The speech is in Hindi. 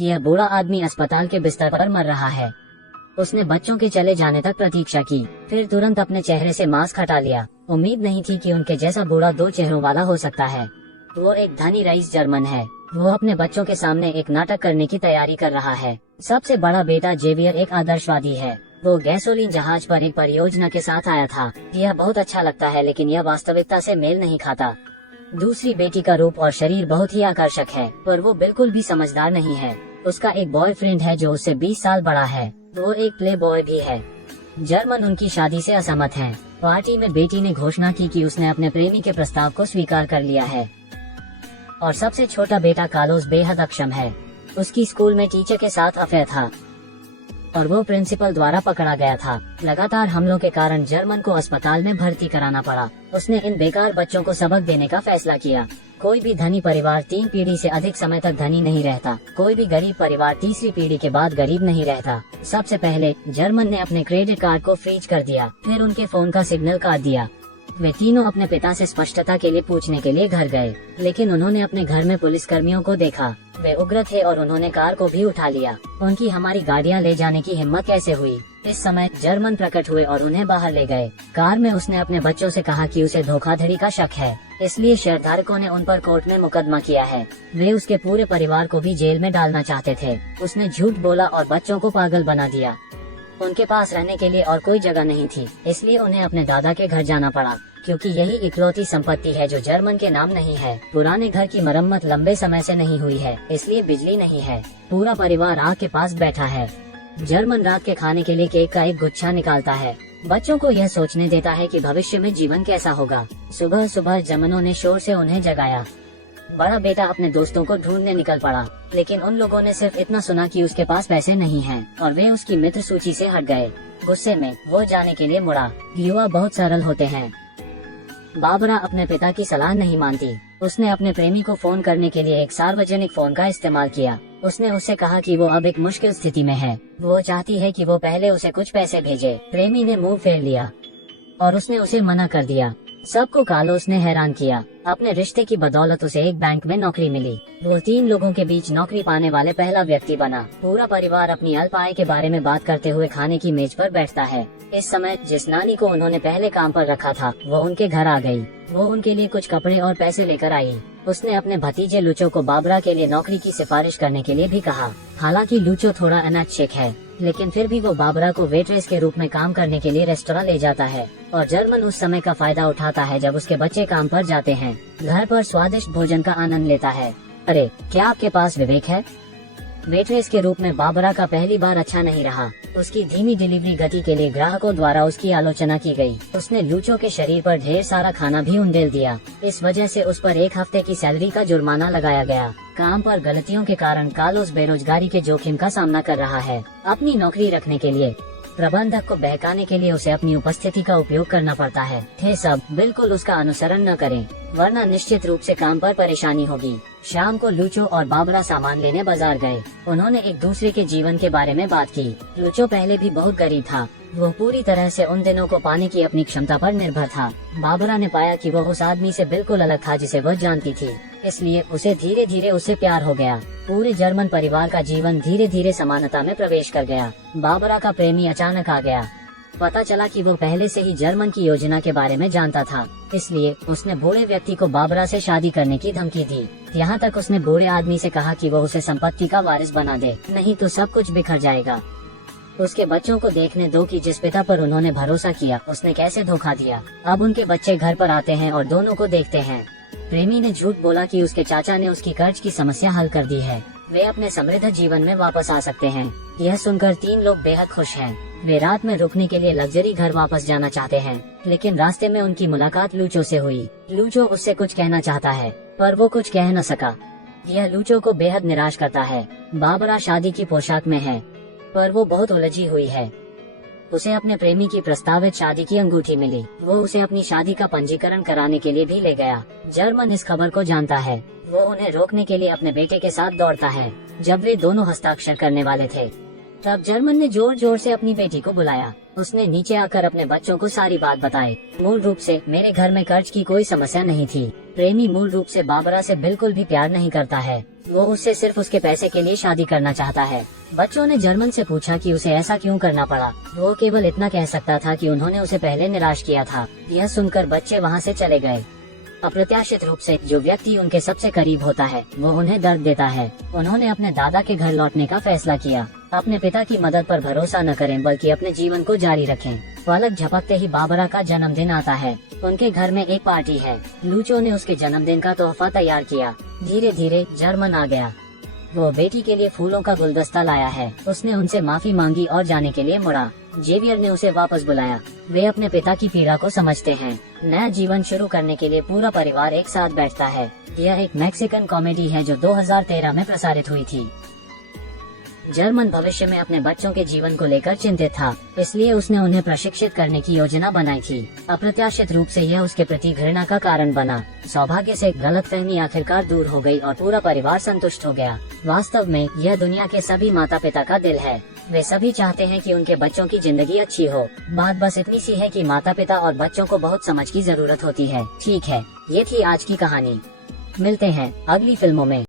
यह बूढ़ा आदमी अस्पताल के बिस्तर पर मर रहा है। उसने बच्चों के चले जाने तक प्रतीक्षा की, फिर तुरंत अपने चेहरे से मास्क हटा लिया। उम्मीद नहीं थी कि उनके जैसा बूढ़ा 2 चेहरों वाला हो सकता है। वो एक धनी रईस जर्मन है। वो अपने बच्चों के सामने एक नाटक करने की तैयारी कर रहा है। सबसे बड़ा बेटा जेवियर एक आदर्शवादी है। वो गैसोलीन जहाज पर एक परियोजना के साथ आया था। यह बहुत अच्छा लगता है, लेकिन यह वास्तविकता से मेल नहीं खाता। दूसरी बेटी का रूप और शरीर बहुत ही आकर्षक है, पर वो बिल्कुल भी समझदार नहीं है। उसका एक बॉयफ्रेंड है जो उससे 20 साल बड़ा है। वो एक प्ले बॉय भी है। जर्मन उनकी शादी से असहमत हैं। पार्टी में बेटी ने घोषणा की कि उसने अपने प्रेमी के प्रस्ताव को स्वीकार कर लिया है। और सबसे छोटा बेटा कार्लोस बेहद अक्षम है। उसकी स्कूल में टीचर के साथ अफेयर था और वो प्रिंसिपल द्वारा पकड़ा गया था। लगातार हमलों के कारण जर्मन को अस्पताल में भर्ती कराना पड़ा। उसने इन बेकार बच्चों को सबक देने का फैसला किया। कोई भी धनी परिवार 3 पीढ़ी से अधिक समय तक धनी नहीं रहता। कोई भी गरीब परिवार तीसरी पीढ़ी के बाद गरीब नहीं रहता। सबसे पहले जर्मन ने अपने क्रेडिट कार्ड को फ्रीज कर दिया, फिर उनके फोन का सिग्नल काट दिया। वे तीनों अपने पिता से स्पष्टता के लिए पूछने के लिए घर गए, लेकिन उन्होंने अपने घर में पुलिस कर्मियों को देखा। वे उग्र थे और उन्होंने कार को भी उठा लिया। उनकी हमारी गाड़ियां ले जाने की हिम्मत कैसे हुई? इस समय जर्मन प्रकट हुए और उन्हें बाहर ले गए। कार में उसने अपने बच्चों से कहा कि उसे धोखाधड़ी का शक है, इसलिए शेयरधारकों ने उन पर कोर्ट में मुकदमा किया है। वे उसके पूरे परिवार को भी जेल में डालना चाहते थे। उसने झूठ बोला और बच्चों को पागल बना दिया। उनके पास रहने के लिए और कोई जगह नहीं थी, इसलिए उन्हें अपने दादा के घर जाना पड़ा, क्योंकि यही इकलौती संपत्ति है जो जर्मन के नाम नहीं है। पुराने घर की मरम्मत लंबे समय से नहीं हुई है, इसलिए बिजली नहीं है। पूरा परिवार आग के पास बैठा है। जर्मन रात के खाने के लिए केक का एक गुच्छा निकालता है। बच्चों को यह सोचने देता है कि भविष्य में जीवन कैसा होगा। सुबह सुबह जर्मनों ने शोर से उन्हें जगाया। बड़ा बेटा अपने दोस्तों को ढूंढने निकल पड़ा, लेकिन उन लोगों ने सिर्फ इतना सुना कि उसके पास पैसे नहीं हैं, और वे उसकी मित्र सूची से हट गए। गुस्से में वो जाने के लिए मुड़ा। युवा बहुत सरल होते हैं। बाबरा अपने पिता की सलाह नहीं मानती। उसने अपने प्रेमी को फोन करने के लिए एक सार्वजनिक फोन का इस्तेमाल किया। उसने उससे कहा कि वो अब एक मुश्किल स्थिति में है। वो चाहती है कि वो पहले उसे कुछ पैसे भेजे। प्रेमी ने मुंह फेर लिया और उसने उसे मना कर दिया। सबको कार्लोस ने हैरान किया। अपने रिश्ते की बदौलत उसे एक बैंक में नौकरी मिली। वो 3 लोगों के बीच नौकरी पाने वाले पहला व्यक्ति बना। पूरा परिवार अपनी अल्प आय के बारे में बात करते हुए खाने की मेज पर बैठता है। इस समय जिस नानी को उन्होंने पहले काम पर रखा था, वो उनके घर आ गई। वो उनके लिए कुछ कपड़े और पैसे लेकर आई। उसने अपने भतीजे लूचो को बाबरा के लिए नौकरी की सिफारिश करने के लिए भी कहा। हालांकि लूचो थोड़ा अनैच्छिक है, लेकिन फिर भी वो बाबरा को वेट्रेस के रूप में काम करने के लिए रेस्टोरेंट ले जाता है, और जर्मन उस समय का फायदा उठाता है जब उसके बच्चे काम पर जाते हैं। घर पर स्वादिष्ट भोजन का आनंद लेता है। अरे, क्या आपके पास विवेक है? वेट्रेस के रूप में बाबरा का पहली बार अच्छा नहीं रहा। उसकी धीमी डिलीवरी गति के लिए ग्राहकों द्वारा उसकी आलोचना की गई। उसने लूचो के शरीर पर ढेर सारा खाना भी उंडेल दिया। इस वजह से उस पर 1 हफ्ते की सैलरी का जुर्माना लगाया गया। काम पर गलतियों के कारण कार्लोस बेरोजगारी के जोखिम का सामना कर रहा है। अपनी नौकरी रखने के लिए प्रबंधक को बहकाने के लिए उसे अपनी उपस्थिति का उपयोग करना पड़ता है। थे सब बिल्कुल उसका अनुसरण न करें, वरना निश्चित रूप से काम पर परेशानी होगी। शाम को लूचो और बाबरा सामान लेने बाजार गए। उन्होंने एक दूसरे के जीवन के बारे में बात की। लूचो पहले भी बहुत गरीब था। वो पूरी तरह से उन दिनों को पाने की अपनी क्षमता पर निर्भर था। बाबरा ने पाया कि वो उस आदमी से बिल्कुल अलग था जिसे वह जानती थी, इसलिए उसे धीरे धीरे उससे प्यार हो गया। पूरे जर्मन परिवार का जीवन धीरे धीरे समानता में प्रवेश कर गया। बाबरा का प्रेमी अचानक आ गया। पता चला कि वो पहले से ही जर्मन की योजना के बारे में जानता था, इसलिए उसने बूढ़े व्यक्ति को बाबरा से शादी करने की धमकी दी। यहाँ तक उसने बूढ़े आदमी से कहा कि वो उसे संपत्ति का वारिस बना दे, नहीं तो सब कुछ बिखर जाएगा। उसके बच्चों को देखने दो कि जिस पिता पर उन्होंने भरोसा किया उसने कैसे धोखा दिया। अब उनके बच्चे घर पर आते हैं और दोनों को देखते हैं। प्रेमी ने झूठ बोला कि उसके चाचा ने उसकी कर्ज की समस्या हल कर दी है। वे अपने समृद्ध जीवन में वापस आ सकते हैं। यह सुनकर 3 लोग बेहद खुश हैं। वे रात में रुकने के लिए लग्जरी घर वापस जाना चाहते हैं, लेकिन रास्ते में उनकी मुलाकात लूचो से हुई। लूचो उससे कुछ कहना चाहता है, पर वो कुछ कह न सका। यह लूचो को बेहद निराश करता है। बाबरा शादी की पोशाक में है, पर वो बहुत उलझी हुई है। उसे अपने प्रेमी की प्रस्तावित शादी की अंगूठी मिली। वो उसे अपनी शादी का पंजीकरण कराने के लिए भी ले गया। जर्मन इस खबर को जानता है। वो उन्हें रोकने के लिए अपने बेटे के साथ दौड़ता है। जब वे दोनों हस्ताक्षर करने वाले थे, तब जर्मन ने जोर जोर से अपनी बेटी को बुलाया। उसने नीचे आकर अपने बच्चों को सारी बात बताई। मूल रूप से मेरे घर में कर्ज की कोई समस्या नहीं थी। प्रेमी मूल रूप से बाबरा से बिल्कुल भी प्यार नहीं करता है। वो उससे सिर्फ उसके पैसे के लिए शादी करना चाहता है। बच्चों ने जर्मन से पूछा कि उसे ऐसा क्यों करना पड़ा। वो केवल इतना कह सकता था कि उन्होंने उसे पहले निराश किया था। यह सुनकर बच्चे वहाँ से चले गए। अप्रत्याशित रूप से जो व्यक्ति उनके सबसे करीब होता है वो उन्हें दर्द देता है। उन्होंने अपने दादा के घर लौटने का फैसला किया। अपने पिता की मदद पर भरोसा न करें बल्कि अपने जीवन को जारी रखें। पलक झपकते ही बाबरा का जन्मदिन आता है। उनके घर में एक पार्टी है। लूचो ने उसके जन्मदिन का तोहफा तैयार किया। धीरे धीरे जर्मन आ गया। वो बेटी के लिए फूलों का गुलदस्ता लाया है। उसने उनसे माफी मांगी और जाने के लिए मुड़ा। जेवियर ने उसे वापस बुलाया। वे अपने पिता की पीड़ा को समझते हैं। नया जीवन शुरू करने के लिए पूरा परिवार एक साथ बैठता है। यह एक मैक्सिकन कॉमेडी है जो 2013 में प्रसारित हुई थी। जर्मन भविष्य में अपने बच्चों के जीवन को लेकर चिंतित था, इसलिए उसने उन्हें प्रशिक्षित करने की योजना बनाई थी। अप्रत्याशित रूप से यह उसके प्रति घृणा का कारण बना। सौभाग्य से गलतफहमी आखिरकार दूर हो गई और पूरा परिवार संतुष्ट हो गया। वास्तव में यह दुनिया के सभी माता पिता का दिल है। वे सभी चाहते हैं कि उनके बच्चों की जिंदगी अच्छी हो। बात बस इतनी सी है कि माता पिता और बच्चों को बहुत समझ की जरूरत होती है। ठीक है, ये थी आज की कहानी। मिलते हैं अगली फिल्मों में।